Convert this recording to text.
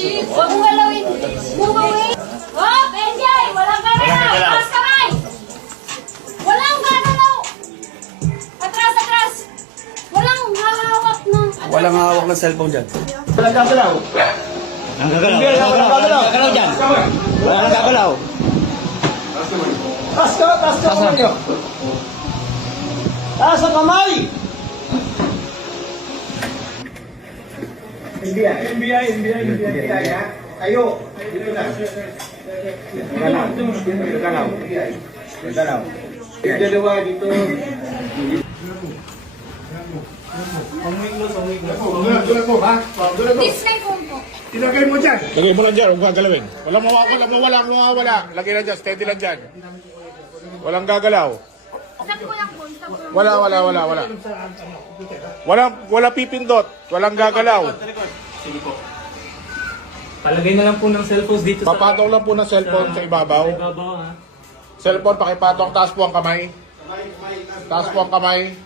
Huwag mong galawin. Bumawin. Oh, Benjay! Walang gagalaw. Atras kamay! Walang gagalaw. Atras, atras. Walang hahawak ng... Walang hawak ng cellphone dyan. Walang gagalaw. Ang gagalaw. Walang gagalaw dyan. Walang gagalaw. Taas ka kamay nyo. Taas ang kamay! NBI. Tayo. Dito na. Galaw. Yung dalawa dito. Display phone po. Ilagay mo dyan. Lagay mo lang dyan, huwag gagalawin. Walang mawawala. Lagay lang dyan, steady lang dyan. Walang gagalaw. Stop ko lang po. Stop ko lang. Wala pipindot. Walang gagalaw. Sige po. Palagay na lang po ng cellphones dito Papatong lang po ng cellphone sa ibabaw. Sa ibabaw, ha? Cellphone, pakipatong, taas po ang kamay. Taas po ang kamay.